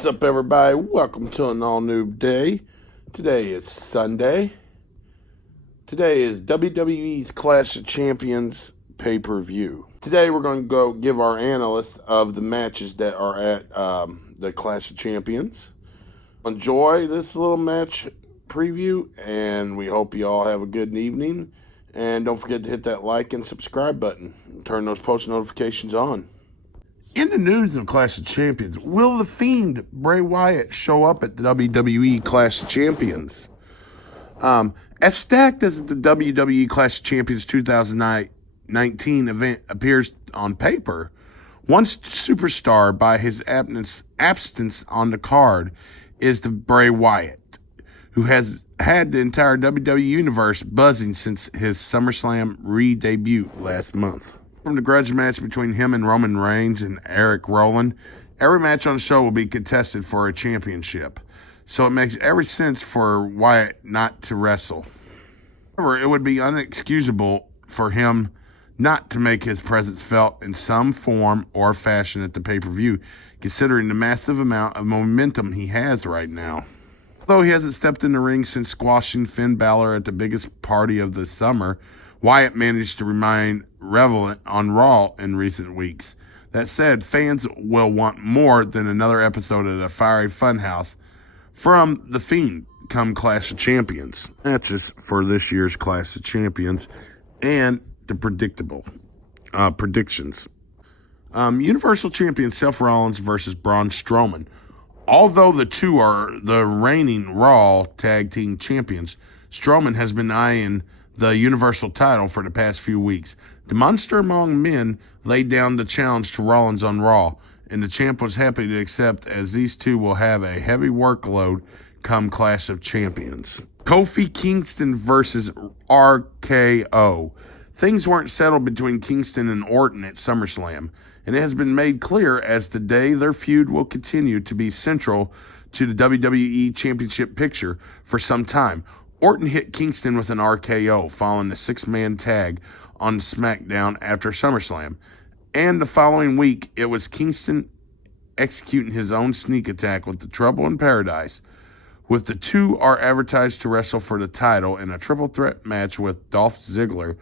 What's up, everybody? Welcome to an all-new day. Today is Sunday. Today is WWE's Clash of Champions pay-per-view. Today we're going to go give our analysts of the matches that are at the Clash of Champions. Enjoy this little match preview, and we hope you all have a good evening. And don't forget to hit that like and subscribe button. Turn those post notifications on. In the news of Clash of Champions, will The Fiend, Bray Wyatt, show up at the WWE Clash of Champions? As stacked as the WWE Clash of Champions 2019 event appears on paper, one superstar by his absence on the card is the Bray Wyatt, who has had the entire WWE Universe buzzing since his SummerSlam re-debut last month. From the grudge match between him and Roman Reigns and Eric Rowan, every match on the show will be contested for a championship. So it makes every sense for Wyatt not to wrestle. However, it would be unexcusable for him not to make his presence felt in some form or fashion at the pay-per-view, considering the massive amount of momentum he has right now. Although he hasn't stepped in the ring since squashing Finn Balor at the biggest party of the summer, Wyatt managed to remain relevant on Raw in recent weeks. That said, fans will want more than another episode of the Fiery Funhouse from The Fiend come Clash of Champions. Matches for this year's Clash of Champions and the predictable predictions. Universal Champion Seth Rollins versus Braun Strowman. Although the two are the reigning Raw Tag Team Champions, Strowman has been eyeing the Universal title for the past few weeks. The Monster Among Men laid down the challenge to Rollins on Raw, and the champ was happy to accept, as these two will have a heavy workload come Clash of Champions. Kofi Kingston versus RKO. Things weren't settled between Kingston and Orton at SummerSlam, and it has been made clear as today their feud will continue to be central to the WWE Championship picture for some time. Orton hit Kingston with an RKO following a six-man tag on SmackDown after SummerSlam. And the following week, it was Kingston executing his own sneak attack with the Trouble in Paradise. With the two are advertised to wrestle for the title in a triple threat match with Dolph Ziggler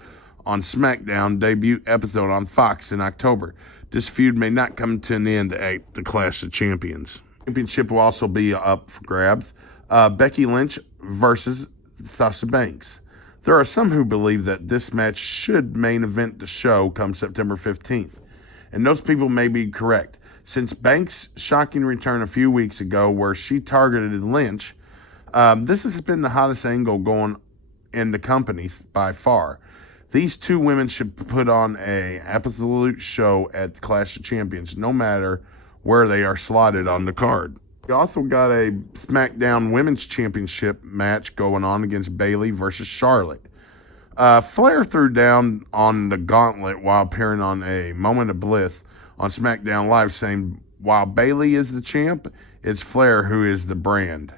on SmackDown debut episode on Fox in October. This feud may not come to an end at the Clash of Champions. Championship will also be up for grabs. Becky Lynch versus Sasha Banks. There are some who believe that this match should main event the show come September 15th. And those people may be correct. Since Banks' shocking return a few weeks ago where she targeted Lynch, this has been the hottest angle going in the companies by far. These two women should put on an absolute show at the Clash of Champions, no matter where they are slotted on the card. We also got a SmackDown Women's Championship match going on against Bayley versus Charlotte. Flair threw down on the gauntlet while appearing on a Moment of Bliss on SmackDown Live, saying, while Bayley is the champ, it's Flair who is the brand.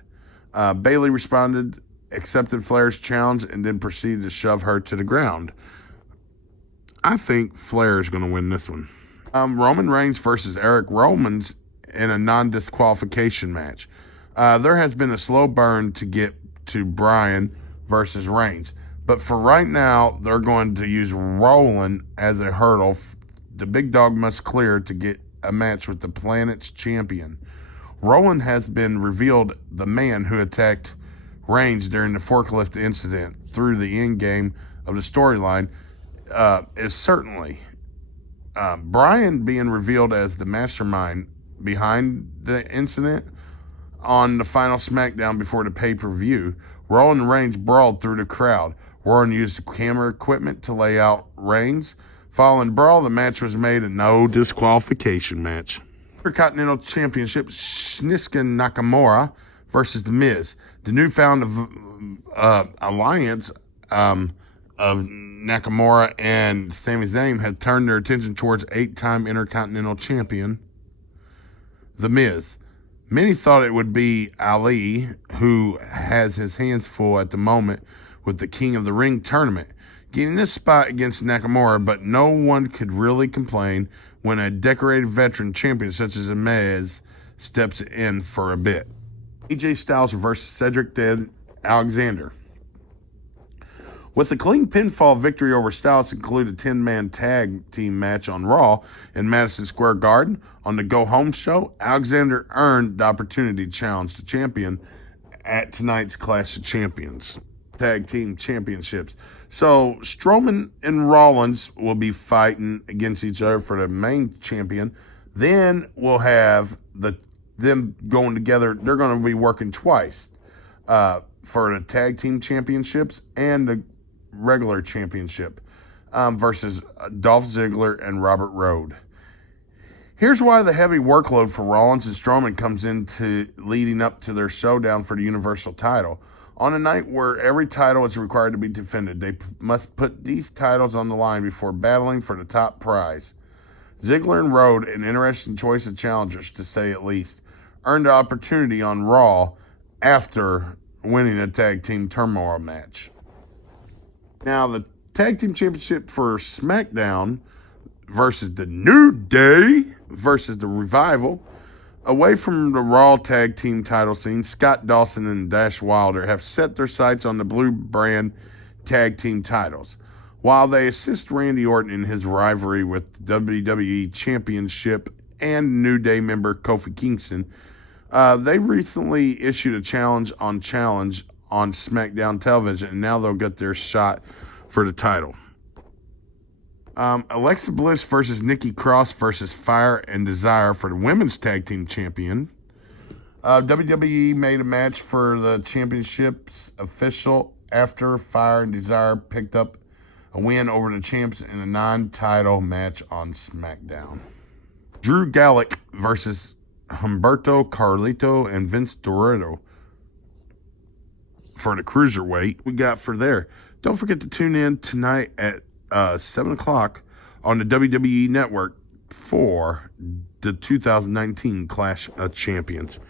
Bayley responded, accepted Flair's challenge, and then proceeded to shove her to the ground. I think Flair is going to win this one. Roman Reigns versus Eric Rowan in a non-disqualification match. There has been a slow burn to get to Bryan versus Reigns, but for right now, they're going to use Rowan as a hurdle. The big dog must clear to get a match with the planet's champion. Rowan has been revealed the man who attacked Reigns during the forklift incident through the end game of the storyline is certainly Bryan being revealed as the mastermind behind the incident on the final SmackDown before the pay-per-view. Rowan and Reigns brawled through the crowd. Rowan used camera equipment to lay out Reigns. Following brawl, the match was made a no disqualification match. Intercontinental Championship, Shinsuke Nakamura versus The Miz. The newfound alliance of Nakamura and Sami Zayn have turned their attention towards eight-time Intercontinental Champion The Miz. Many thought it would be Ali, who has his hands full at the moment with the King of the Ring tournament, getting this spot against Nakamura, but no one could really complain when a decorated veteran champion such as The Miz steps in for a bit. AJ Styles versus Cedric the Alexander. With a clean pinfall victory over Styles included a 10-man tag team match on Raw in Madison Square Garden. On the Go Home show, Alexander earned the opportunity to challenge the champion at tonight's Clash of Champions Tag Team Championships. So Strowman and Rollins will be fighting against each other for the main champion. Then we'll have them going together. They're going to be working twice for the Tag Team Championships and the regular championship versus Dolph Ziggler and Robert Roode. Here's why the heavy workload for Rollins and Strowman comes into leading up to their showdown for the Universal title. On a night where every title is required to be defended, they must put these titles on the line before battling for the top prize. Ziggler and Roode, an interesting choice of challengers to say at least, earned the opportunity on Raw after winning a tag team turmoil match. Now, the Tag Team Championship for SmackDown versus the New Day versus the Revival. Away from the Raw Tag Team title scene, Scott Dawson and Dash Wilder have set their sights on the Blue Brand Tag Team titles. While they assist Randy Orton in his rivalry with the WWE Championship and New Day member Kofi Kingston, they recently issued a challenge on SmackDown television, and now they'll get their shot for the title. Alexa Bliss versus Nikki Cross versus Fire and Desire for the Women's Tag Team Champion. WWE made a match for the championships official after Fire and Desire picked up a win over the champs in a non-title match on SmackDown. Drew Gulak versus Humberto Carlito and Vince Dorado for the Cruiserweight. We got for there. Don't forget to tune in tonight at 7 o'clock on the WWE Network for the 2019 Clash of Champions.